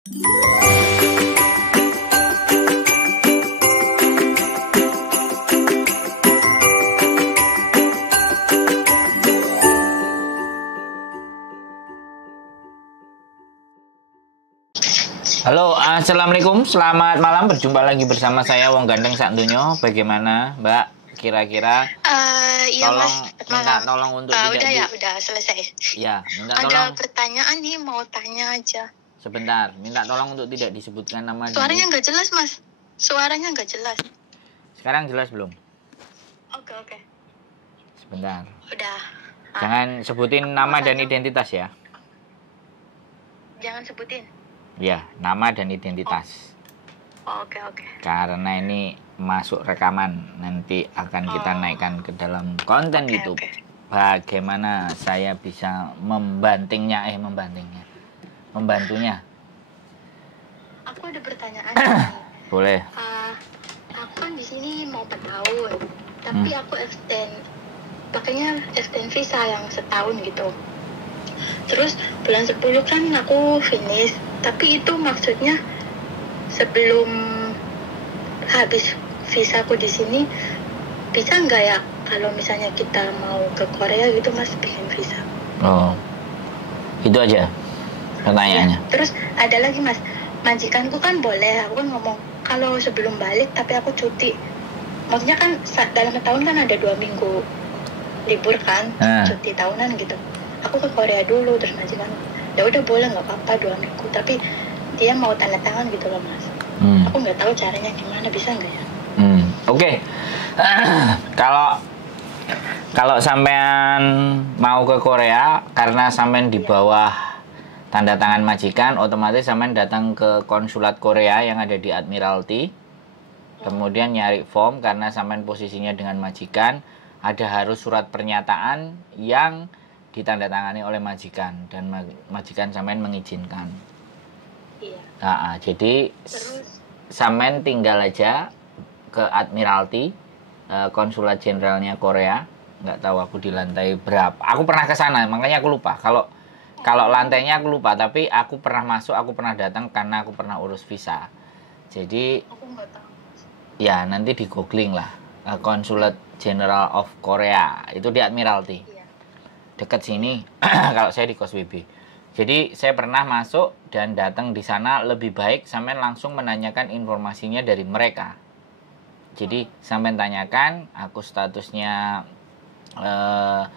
Halo, assalamualaikum, selamat malam. Berjumpa lagi bersama saya Wong Gandeng Sakdunyo. Bagaimana, Mbak? Kira-kira iya tolong Mas, minta tolong untuk tidak udah ya, udah selesai. Ya, minta Ada tolong pertanyaan nih, mau tanya aja. sebentar. Minta tolong untuk tidak disebutkan nama Suaranya diri. nggak jelas Mas, suaranya nggak jelas. Sekarang jelas belum? Oke. Sebentar. Udah. Jangan sebutin nama dan identitas ya. Jangan sebutin. Ya, nama dan identitas. Oke. Karena ini masuk rekaman, nanti akan kita naikkan ke dalam konten YouTube. Oke. Bagaimana saya bisa membantunya. Aku ada pertanyaan nih. Boleh. Aku kan di sini mau 4 tahun, tapi aku pakainya extend visa yang setahun gitu. Terus bulan 10 kan aku finish, tapi itu maksudnya sebelum habis visaku di sini bisa nggak ya kalau misalnya kita mau ke Korea gitu Mas bikin visa? Oh, itu aja pertanyaannya. Ya, terus ada lagi Mas, majikanku kan boleh, aku kan ngomong kalau sebelum balik tapi aku cuti. Maksudnya kan dalam setahun kan ada 2 minggu libur kan, cuti tahunan gitu. Aku ke Korea dulu, terus majikan ya udah boleh nggak apa-apa 2 minggu, tapi dia mau tanda tangan gitu loh Mas. Aku nggak tahu caranya gimana, bisa nggak ya? Oke. Kalau sampean mau ke Korea karena sampean di bawah tanda tangan majikan, otomatis sampean datang ke konsulat Korea yang ada di Admiralty. Kemudian nyari form karena sampean posisinya dengan majikan, ada harus surat pernyataan yang ditandatangani oleh majikan dan majikan sampean mengizinkan. Iya. Jadi sampean tinggal aja ke Admiralty, konsulat jenderalnya Korea. Nggak tahu aku di lantai berapa. Aku pernah ke sana, makanya aku lupa. Kalau lantainya aku lupa, tapi aku pernah masuk, aku pernah datang karena aku pernah urus visa. Jadi aku nggak tahu. Ya, nanti di googling lah. Consulate General of Korea itu di Admiralty. Iya. Dekat sini. Kalau saya di KOSWB. Jadi saya pernah masuk dan datang di sana, lebih baik sampean langsung menanyakan informasinya dari mereka. Jadi sampean tanyakan, aku statusnya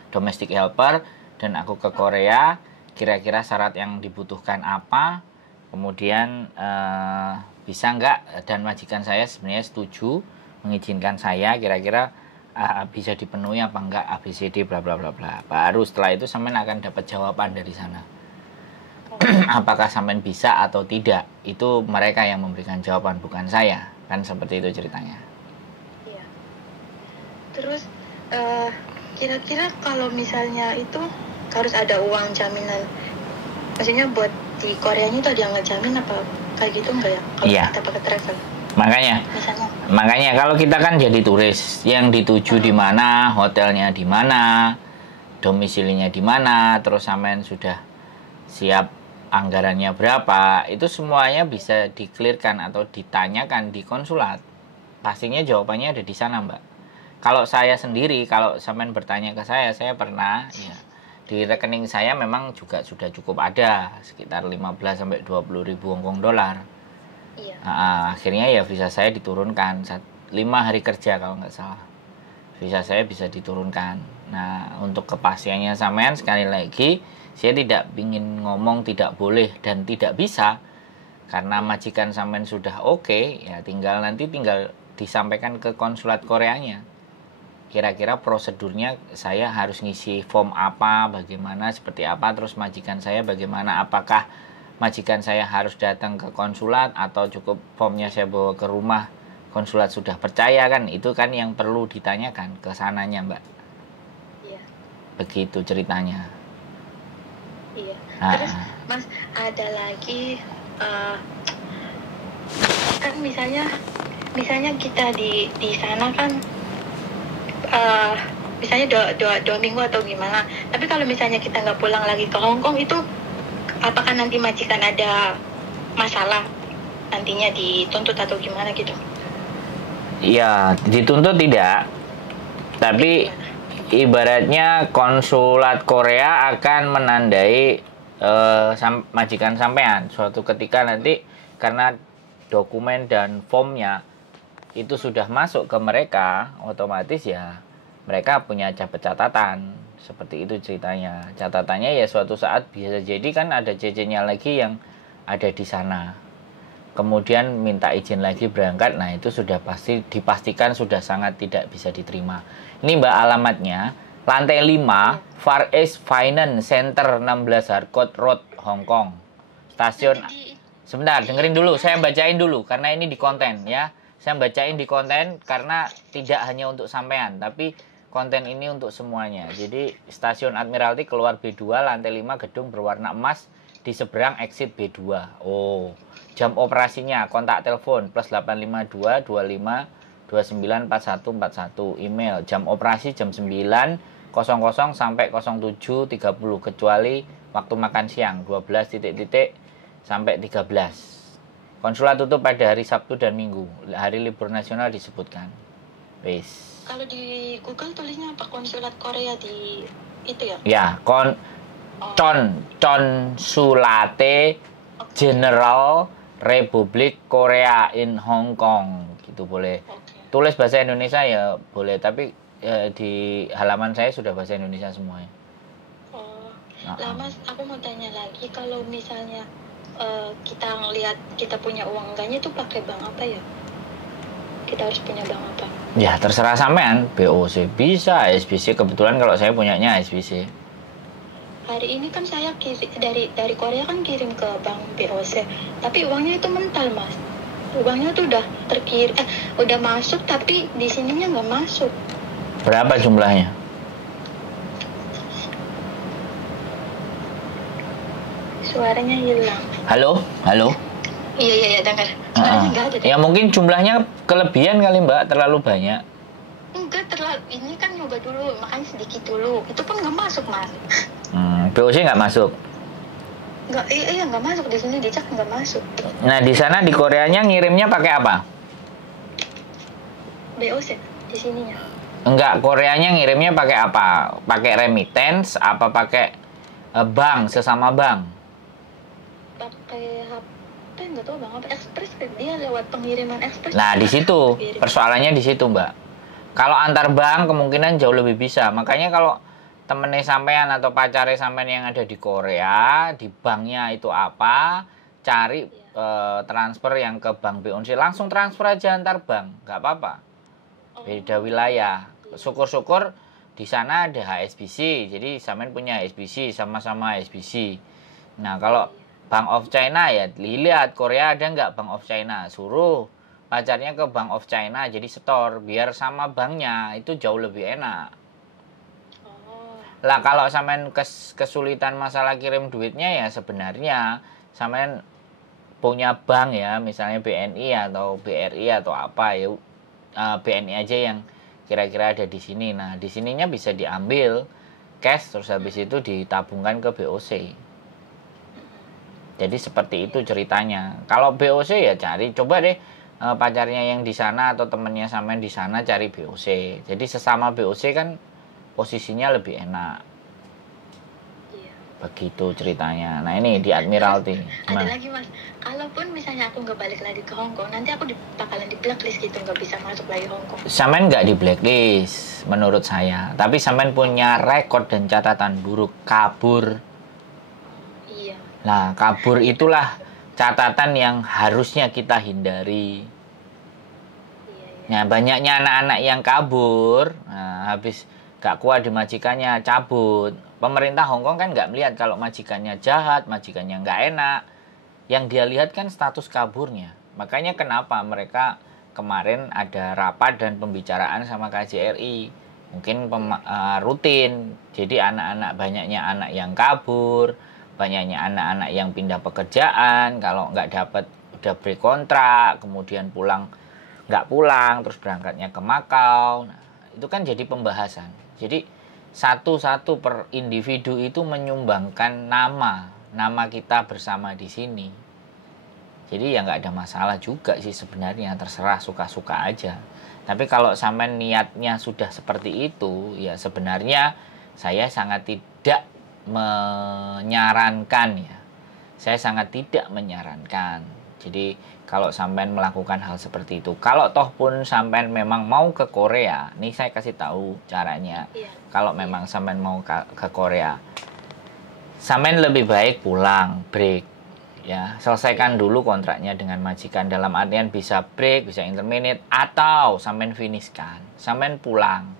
domestic helper dan aku ke Korea, kira-kira syarat yang dibutuhkan apa, kemudian bisa nggak, dan majikan saya sebenarnya setuju mengizinkan saya, kira-kira bisa dipenuhi apa enggak, ABCD bla bla bla bla. Baru setelah itu sampean akan dapat jawaban dari sana. Apakah sampean bisa atau tidak, itu mereka yang memberikan jawaban, bukan saya. Kan seperti itu ceritanya. Iya. Terus kira-kira kalau misalnya itu harus ada uang jaminan, maksudnya buat di Koreanya itu ada yang ngejamin apa kayak gitu enggak ya kalau kita pakai travel? Makanya kalau kita kan jadi turis, yang dituju di mana, hotelnya di mana, domisilinya di mana, terus sampean sudah siap anggarannya berapa, itu semuanya bisa di-clearkan atau ditanyakan di konsulat. Pastinya jawabannya ada di sana, Mbak. Kalau saya sendiri, kalau sampean bertanya ke saya pernah ya, di rekening saya memang juga sudah cukup ada sekitar 15 sampai 20 ribu Hongkong dolar. Iya. Akhirnya ya visa saya diturunkan 5 hari kerja kalau nggak salah. Visa saya bisa diturunkan. Nah, untuk kepastiannya sampean, sekali lagi saya tidak ingin ngomong tidak boleh dan tidak bisa, karena majikan sampean sudah oke, ya tinggal disampaikan ke konsulat Koreanya. Kira-kira prosedurnya saya harus ngisi form apa, bagaimana, seperti apa, terus majikan saya bagaimana, apakah majikan saya harus datang ke konsulat atau cukup formnya saya bawa ke rumah, konsulat sudah percaya kan, itu kan yang perlu ditanyakan ke sananya, Mbak. Iya. Begitu ceritanya. Iya. Terus Mas, ada lagi kan misalnya kita di sana kan misalnya dua minggu atau gimana, tapi kalau misalnya kita nggak pulang lagi ke Hong Kong, itu apakah nanti majikan ada masalah nantinya dituntut atau gimana gitu? Ya, dituntut tidak. Tapi ibaratnya konsulat Korea akan menandai majikan sampean suatu ketika nanti, karena dokumen dan formnya itu sudah masuk ke mereka, otomatis ya mereka punya catatan. Seperti itu ceritanya. Catatannya ya suatu saat bisa jadi kan ada CC-nya lagi yang ada di sana. Kemudian minta izin lagi berangkat, nah itu sudah pasti dipastikan sudah sangat tidak bisa diterima. Ini Mbak alamatnya, lantai 5, Far East Finance Center 16 Harcourt Road, Hong Kong. Stasiun, sebentar dengerin dulu, saya bacain dulu karena ini di konten ya. Saya bacain di konten karena tidak hanya untuk sampean, tapi konten ini untuk semuanya. Jadi stasiun Admiralty keluar B2, lantai 5, gedung berwarna emas, di seberang exit B2. Oh, jam operasinya, kontak telepon plus 852 25 29 41 41. Email, jam operasi jam 9.00 sampai 07.30 kecuali waktu makan siang 12 sampai 13. Konsulat tutup pada hari Sabtu dan Minggu. Hari libur nasional disebutkan. Wis. Kalau di Google tulisnya apa? Konsulat Korea di itu ya? Ya, Consulate General Republik Korea in Hong Kong, gitu boleh. Tulis bahasa Indonesia ya boleh, tapi di halaman saya sudah bahasa Indonesia semuanya. Lah Mas, aku mau tanya lagi, kalau misalnya kita ngelihat kita punya uang enggaknya itu pakai bank apa ya? Kita harus punya bank apa? Ya terserah sampean, BOC bisa, SBC, kebetulan kalau saya punyanya SBC. Hari ini kan saya dari Korea kan kirim ke bank BOC, tapi uangnya itu mental Mas. Uangnya tuh udah udah masuk, tapi di sininya nggak masuk. Berapa jumlahnya? Suaranya hilang. Halo? Iya dengar. Suaranya nggak ada. Ya mungkin jumlahnya kelebihan kali Mbak, terlalu banyak. Enggak terlalu, ini kan nyoba dulu, makanya sedikit dulu. Itu pun nggak masuk Mas. BOC nggak masuk? Nggak masuk, di sini dicek nggak masuk. Nah di sana di Koreanya ngirimnya pakai apa? BOC di sininya. Enggak, Koreanya ngirimnya pakai apa? Pakai remittance apa pakai bank, sesama bank? Pakai HP, nggak tahu bang apa, ekspres, dia lewat pengiriman ekspres. Nah di situ persoalannya, di situ Mbak. Kalau antar bank kemungkinan jauh lebih bisa. Makanya kalau temennya sampean atau pacarnya sampean yang ada di Korea, di banknya itu apa, cari transfer yang ke bank BOC, langsung transfer aja antar bank, nggak apa-apa. Beda wilayah. Syukur-syukur di sana ada HSBC, jadi sampean punya HSBC, sama-sama HSBC. Nah kalau Bank of China ya lihat Korea ada nggak Bank of China, suruh pacarnya ke Bank of China jadi setor, biar sama banknya, itu jauh lebih enak. Lah kalau sampean kesulitan masalah kirim duitnya ya sebenarnya sampean punya bank ya, misalnya BNI atau BRI atau apa ya, BNI aja yang kira-kira ada di sini. Nah di sininya bisa diambil cash terus habis itu ditabungkan ke BOC. Jadi seperti itu ceritanya. Kalau BOC ya coba deh pacarnya yang di sana atau temennya sampean di sana cari BOC. Jadi sesama BOC kan posisinya lebih enak. Iya. Begitu ceritanya. Nah ini di Admiralty. Ada lagi Mas, kalaupun misalnya aku nggak balik lagi ke Hong Kong, nanti aku bakalan di blacklist gitu, nggak bisa masuk lagi Hong Kong. Sampean nggak di blacklist menurut saya, tapi sampean punya rekod dan catatan buruk, kabur. Iya. Nah kabur itulah catatan yang harusnya kita hindari. Nah banyaknya anak-anak yang kabur, nah, habis gak kuat di majikannya cabut. Pemerintah Hong Kong kan gak melihat kalau majikannya jahat, majikannya gak enak. Yang dia lihat kan status kaburnya. Makanya kenapa mereka kemarin ada rapat dan pembicaraan sama KJRI. Mungkin rutin. Jadi banyaknya anak yang kabur, banyaknya anak-anak yang pindah pekerjaan. Kalau gak dapat udah break kontrak, kemudian nggak pulang, terus berangkatnya ke Makau. Nah, itu kan jadi pembahasan. Jadi satu-satu per individu itu menyumbangkan nama kita bersama di sini. Jadi ya nggak ada masalah juga sih sebenarnya, terserah suka-suka aja. Tapi kalau sampean niatnya sudah seperti itu, ya sebenarnya saya sangat tidak menyarankan ya. Saya sangat tidak menyarankan. Jadi kalau sampean melakukan hal seperti itu, kalau toh pun sampean memang mau ke Korea, nih saya kasih tahu caranya. Kalau memang sampean mau ke Korea, sampean lebih baik pulang, break. Ya, selesaikan dulu kontraknya dengan majikan, dalam artian bisa break, bisa interminate, atau sampean finishkan, sampean pulang.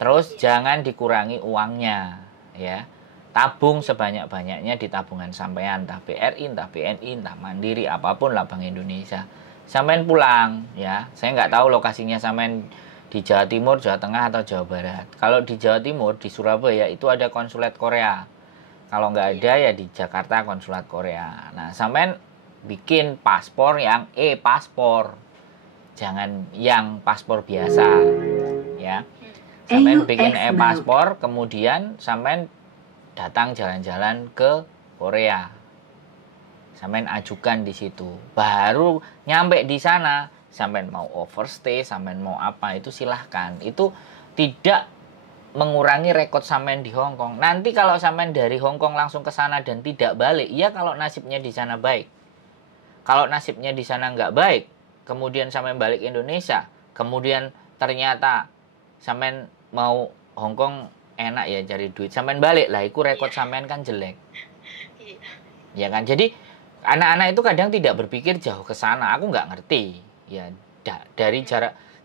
Terus jangan dikurangi uangnya, ya. Tabung sebanyak-banyaknya di tabungan sampean, entah BRI, entah BNI, entah Mandiri, apapun lah Bank Indonesia. Sampean pulang, ya. Saya nggak tahu lokasinya sampean di Jawa Timur, Jawa Tengah, atau Jawa Barat. Kalau di Jawa Timur, di Surabaya itu ada konsulat Korea. Kalau nggak ada ya di Jakarta konsulat Korea. Nah, sampean bikin paspor yang paspor, jangan yang paspor biasa, ya. Sampean bikin paspor, kemudian sampean datang jalan-jalan ke Korea. Sampean ajukan di situ. Baru nyampe di sana, sampean mau overstay, sampean mau apa itu silahkan. Itu tidak mengurangi rekod sampean di Hong Kong. Nanti kalau sampean dari Hong Kong langsung ke sana dan tidak balik, ya kalau nasibnya di sana baik. Kalau nasibnya di sana nggak baik, kemudian sampean balik Indonesia, kemudian ternyata sampean mau Hong Kong enak ya cari duit, sampean balik lah, itu rekod sampean kan jelek. Ya kan? Jadi anak-anak itu kadang tidak berpikir jauh ke sana. Aku nggak ngerti. Ya dari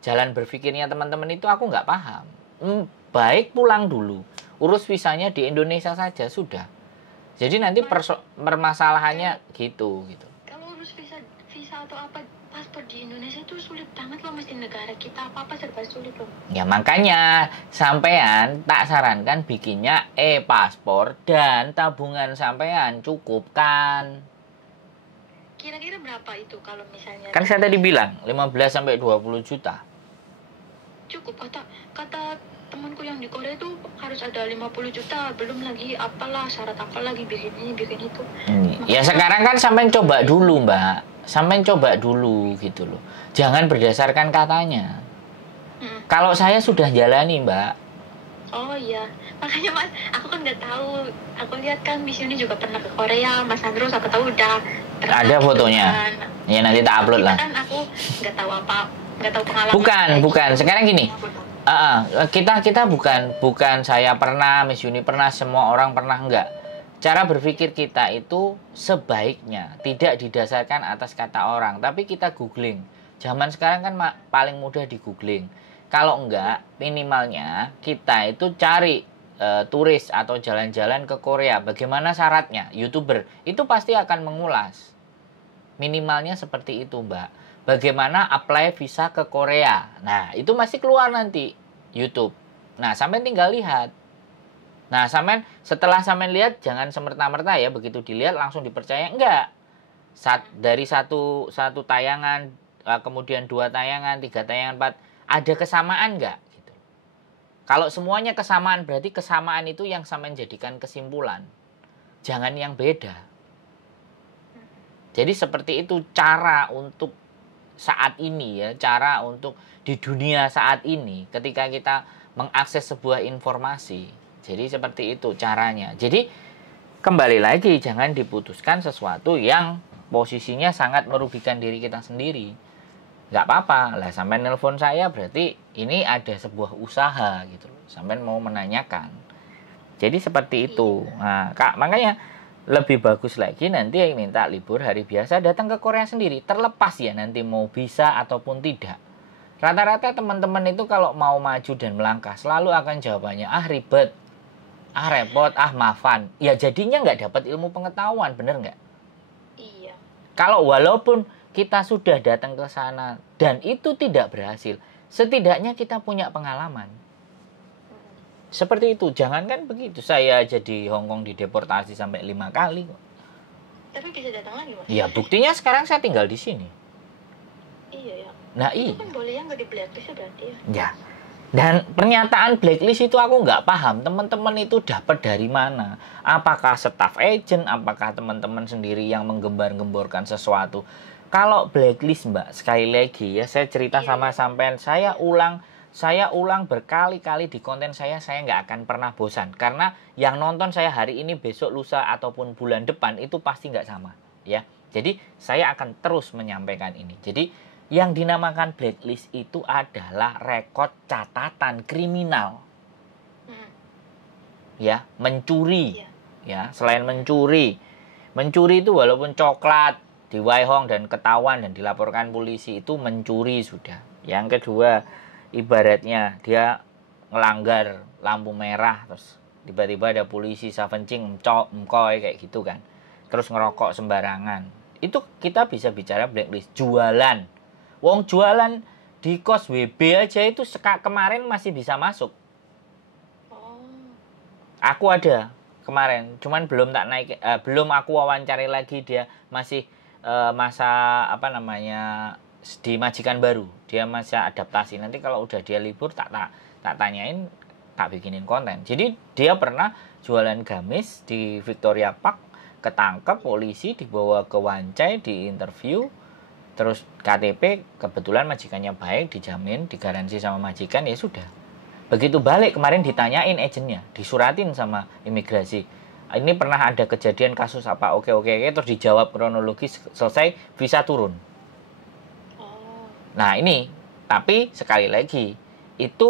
jalan berpikirnya teman-teman itu aku nggak paham. Baik pulang dulu, urus visanya di Indonesia saja sudah. Jadi nanti permasalahannya gitu. Kalau urus visa atau apa paspor di Indonesia itu sulit banget loh, mesti negara kita apa serba sulit loh. Ya makanya sampean tak sarankan bikinnya paspor dan tabungan sampean cukupkan. Kira-kira berapa itu kalau misalnya? Kan saya tadi bilang 15 sampai 20 juta. Cukup, kata temanku yang di Korea itu harus ada 50 juta, belum lagi apalah syarat apa lagi bikin ini bikin itu. Ya sekarang kan sampean coba dulu, Mbak. Sampean coba dulu gitu loh. Jangan berdasarkan katanya. Kalau saya sudah jalani, Mbak. Oh iya, makanya Mas, aku kan nggak tahu. Aku lihat kan Miss Yuni juga pernah ke Korea, Mas Andros aku tahu udah ada fotonya. Kan. Ya nanti tak upload lah. Kan aku nggak tahu pengalaman. Bukan. Sekarang gini. Kita bukan saya pernah, Miss Yuni pernah, semua orang pernah, enggak. Cara berpikir kita itu sebaiknya tidak didasarkan atas kata orang, tapi kita googling. Zaman sekarang kan paling mudah di googling. Kalau enggak, minimalnya kita itu cari turis atau jalan-jalan ke Korea. Bagaimana syaratnya? YouTuber itu pasti akan mengulas. Minimalnya seperti itu, Mbak. Bagaimana apply visa ke Korea. Nah, itu masih keluar nanti YouTube. Nah, sampean tinggal lihat. Nah, setelah sampean lihat, jangan semerta-merta ya, begitu dilihat langsung dipercaya. Enggak. Dari satu tayangan, kemudian 2 tayangan, 3 tayangan, 4, ada kesamaan enggak? Gitu. Kalau semuanya kesamaan, berarti kesamaan itu yang sampean jadikan kesimpulan. Jangan yang beda. Jadi seperti itu cara untuk saat ini ya, cara untuk di dunia saat ini ketika kita mengakses sebuah informasi. Jadi seperti itu caranya. Jadi kembali lagi, jangan diputuskan sesuatu yang posisinya sangat merugikan diri kita sendiri. Nggak apa-apa lah, sampai nelpon saya berarti ini ada sebuah usaha gitu loh. Sampai mau menanyakan. Jadi seperti itu. Nah, Kak, makanya lebih bagus lagi nanti yang minta libur hari biasa datang ke Korea sendiri. Terlepas ya nanti mau bisa ataupun tidak. Rata-rata teman-teman itu kalau mau maju dan melangkah selalu akan jawabannya ribet, repot, maafan. Ya jadinya nggak dapat ilmu pengetahuan, bener nggak? Iya. Kalau walaupun kita sudah datang ke sana dan itu tidak berhasil, setidaknya kita punya pengalaman. Seperti itu, jangankan begitu. Saya jadi Hong Kong dideportasi sampai 5 kali kok. Tapi bisa datang lagi, Mas? Ya, buktinya sekarang saya tinggal di sini. Iya ya. Nah, itu kan boleh yang nggak di blacklist berarti ya? Ya. Dan pernyataan blacklist itu aku nggak paham teman-teman itu dapat dari mana. Apakah staff agent, apakah teman-teman sendiri yang menggembar-gemborkan sesuatu. Kalau blacklist Mbak, sekali lagi ya saya cerita sama sampean, saya ulang berkali-kali di konten saya nggak akan pernah bosan. Karena yang nonton saya hari ini, besok, lusa, ataupun bulan depan itu pasti nggak sama. Ya, jadi saya akan terus menyampaikan ini. Jadi yang dinamakan blacklist itu adalah rekod catatan kriminal. Ya, mencuri. Ya, selain mencuri itu walaupun coklat, diwaihong dan ketahuan dan dilaporkan polisi itu mencuri sudah. Yang kedua, ibaratnya dia ngelanggar lampu merah terus tiba-tiba ada polisi savencing mkoy kayak gitu kan. Terus ngerokok sembarangan. Itu kita bisa bicara blacklist. Jualan. Wong jualan di kos WB aja itu kemarin masih bisa masuk. Aku ada kemarin, cuman belum tak naik, belum aku wawancari lagi, dia masih masa apa namanya di Majikan Baru, dia masih adaptasi. Nanti kalau udah dia libur tak tanyain, tak bikinin konten. Jadi dia pernah jualan gamis di Victoria Park, ketangkep polisi, dibawa ke Wancai, di interview. Terus KTP kebetulan majikannya baik, dijamin, digaransi sama majikan, ya sudah. Begitu balik kemarin ditanyain agennya, disuratin sama imigrasi. Ini pernah ada kejadian kasus apa? Oke, terus dijawab kronologis, selesai, visa turun. Nah ini, tapi sekali lagi, itu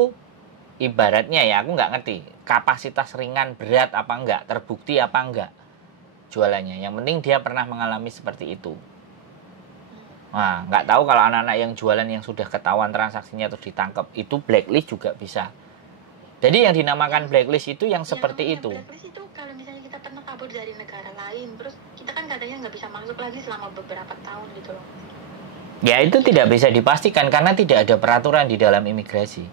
ibaratnya ya aku nggak ngerti, kapasitas ringan, berat apa enggak, terbukti apa enggak jualannya. Yang penting dia pernah mengalami seperti itu. Nah, nggak tahu kalau anak-anak yang jualan yang sudah ketahuan transaksinya terus ditangkap, itu blacklist juga bisa. Jadi yang dinamakan blacklist itu yang seperti itu. Blacklist itu kalau misalnya kita pernah kabur dari negara lain, terus kita kan katanya nggak bisa masuk lagi selama beberapa tahun gitu loh. Ya itu tidak bisa dipastikan karena tidak ada peraturan di dalam imigrasi.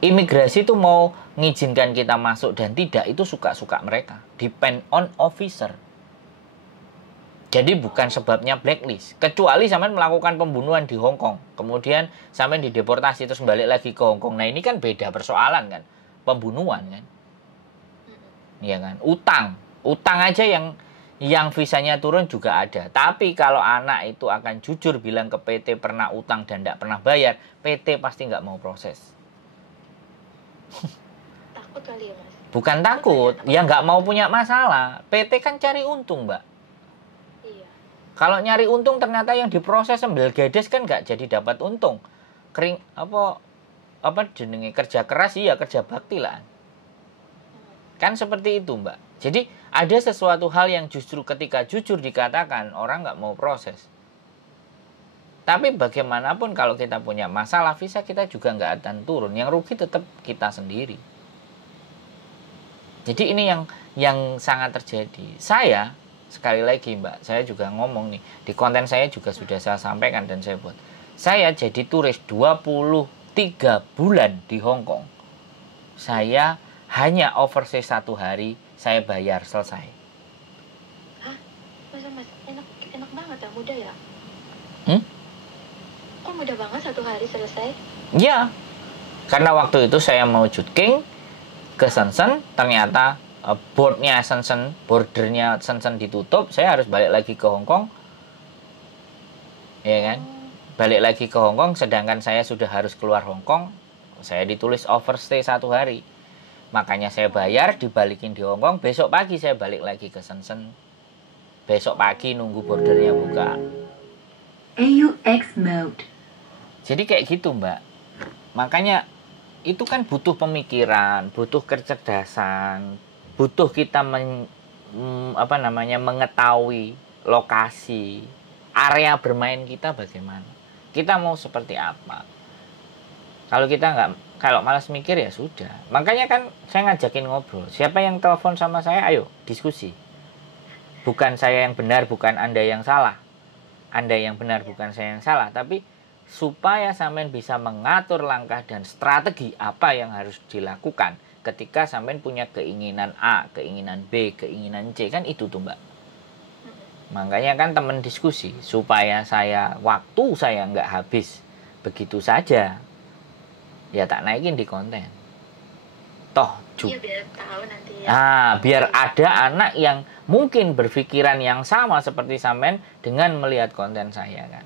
Imigrasi itu mau mengizinkan kita masuk dan tidak, itu suka-suka mereka. Depend on officer. Jadi bukan sebabnya blacklist. Kecuali sampean melakukan pembunuhan di Hong Kong, kemudian sampean dideportasi terus balik lagi ke Hong Kong. Nah ini kan beda persoalan kan. Pembunuhan kan. Iya kan. Utang aja yang visanya turun juga ada. Tapi kalau anak itu akan jujur bilang ke PT pernah utang dan tidak pernah bayar, PT pasti nggak mau proses. Takut kali ya Mas? Bukan takut, ya nggak mau punya masalah. PT kan cari untung Mbak. Kalau nyari untung ternyata yang diproses sembel gedes kan nggak jadi dapat untung. Kering apa jenenge kerja keras, iya kerja bakti lah. Kan seperti itu Mbak. Jadi ada sesuatu hal yang justru ketika jujur dikatakan orang nggak mau proses. Tapi bagaimanapun kalau kita punya masalah visa kita juga nggak akan turun. Yang rugi tetap kita sendiri. Jadi ini yang sangat terjadi. Saya sekali lagi Mbak, saya juga ngomong nih, di konten saya juga sudah saya sampaikan dan saya buat. Saya jadi turis 23 bulan di Hong Kong. Saya hanya overstay 1 hari, saya bayar, selesai. Hah? Mas, enak banget ya, mudah ya? Kok mudah banget 1 hari selesai? Ya, karena waktu itu saya mau Jutking ke Shenzhen, ternyata bordernya Shenzhen ditutup, saya harus balik lagi ke Hong Kong, ya kan? Balik lagi ke Hong Kong, sedangkan saya sudah harus keluar Hong Kong, saya ditulis overstay 1 hari, makanya saya bayar, dibalikin di Hong Kong, besok pagi saya balik lagi ke Shenzhen, besok pagi nunggu bordernya buka. AUX mode. Jadi kayak gitu Mbak, makanya itu kan butuh pemikiran, butuh kecerdasan, butuh kita mengetahui lokasi, area bermain kita bagaimana. Kita mau seperti apa. Kalau kita kalau malas mikir ya sudah. Makanya kan saya ngajakin ngobrol. Siapa yang telepon sama saya, ayo diskusi. Bukan saya yang benar, bukan Anda yang salah. Anda yang benar, bukan saya yang salah. Tapi supaya sampean bisa mengatur langkah dan strategi apa yang harus dilakukan ketika sampean punya keinginan A, keinginan B, keinginan C, kan itu tuh Mbak. Makanya kan teman diskusi supaya waktu saya nggak habis begitu saja. ya tak naikin di konten. Toh Iya biar tahu nanti ya. biar ada anak yang mungkin berpikiran yang sama seperti sampean dengan melihat konten saya kan.